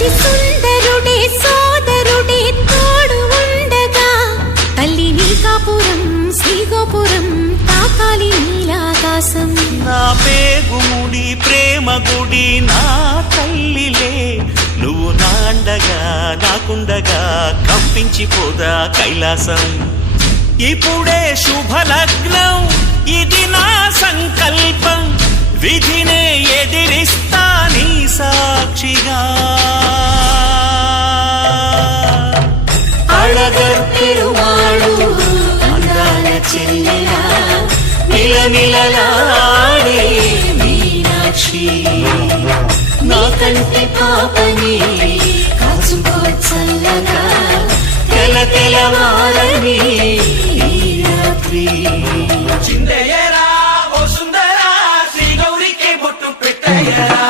అతి సుందరుడే సోదరుడే తోడు ఉండగా తల్లి నీ కాపురం శ్రీగోపురం తాకాలి నీలాకాశం. నా పేగుముడి ప్రేమ గుడి నా తల్లిలే నువ్వు నాండగా నాకుండగా కంపించిపోదా కైలాసం. ఇప్పుడే శుభలగ్నం ఇది నా సంకల్పం విధినే ఎదిరిస్తా నీ సాక్షిగా. అళగర్ పెరుమాళు అందాల చెల్లెలా నిలనిలలాడే మీనాక్షి నా కంటి పాపని కాచుకో చల్లగా తెల తెలవారని ఈ రాత్రి. చిందయ్యరా ఓ సుందరా శ్రీ గౌరికి బొట్టు పెట్టయ్యరా.